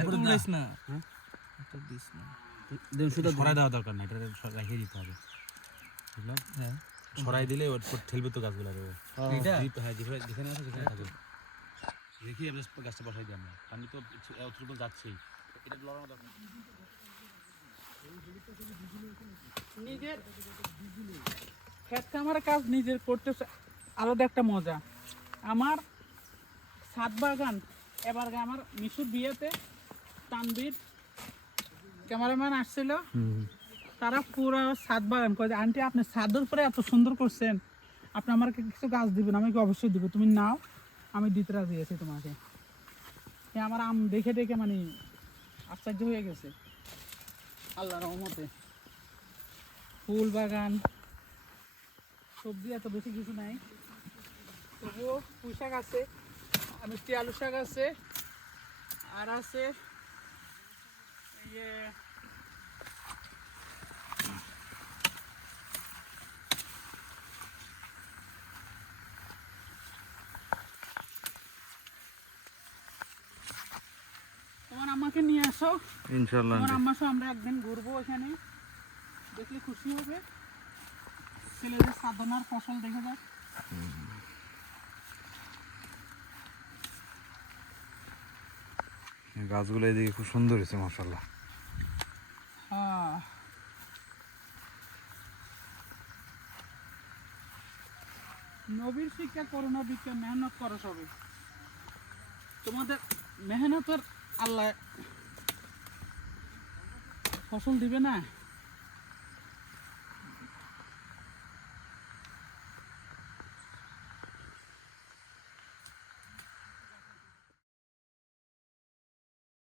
এত দিস না, এত দিস না। সরাই দেওয়া দরকার না, এটা রেখে দিতে হবে, বুঝলাম? হ্যাঁ সরাই দিলে ওর ঠেলবে তো গাছগুলো। এইটা হ্যাঁ, যেখানে আছে সেখানে থাকে, রেখে আমরা গাছটা বসাই দিই আমরা। পানি তো অতটুকু যাচ্ছেই, এটা লড়ানো দরকার। নিজের ক্ষেত খামারের কাজ নিজের করতে আলাদা একটা মজা। আমার ছাদ বাগান এবার আমার মিশুর বিয়েতে তানবীর ক্যামেরাম্যান আসছিল, তারা পুরো ছাদ বাগান করে, আন্টি আপনি ছাদের উপরে এত সুন্দর করছেন, আপনি আমাকে কিছু গাছ দিবেন? আমি কি অবশ্যই দিব, তুমি নাও, আমি দিতে রাজি আছি তোমাকে। আমার আম দেখে দেখে মানে আশ্চর্য হয়ে গেছে আল্লাহর রহমতে। ফুল বাগান, সবজি এত বেশি কিছু নাই, তবুও পুঁই শাক আছে, মিষ্টি আলু শাক আছে, আর আছে ইয়ে তোমার আম্মাকে নিয়ে আসো, ইনশাআল্লাহ। তোমার আম্মার সাথে আমরা একদিন ঘুরবো, এখানে দেখলে খুশি হবে, ছেলেদের সাধনার ফসল দেখে যাক। গাছগুলো এদিকে খুব সুন্দর হয়েছে মাশাআল্লাহ। হ্যাঁ, নবীর শিক্ষা করো, নবীকে মেহনত করো সবে, তোমাদের মেহনতের আল্লাহ ফসল দিবে না।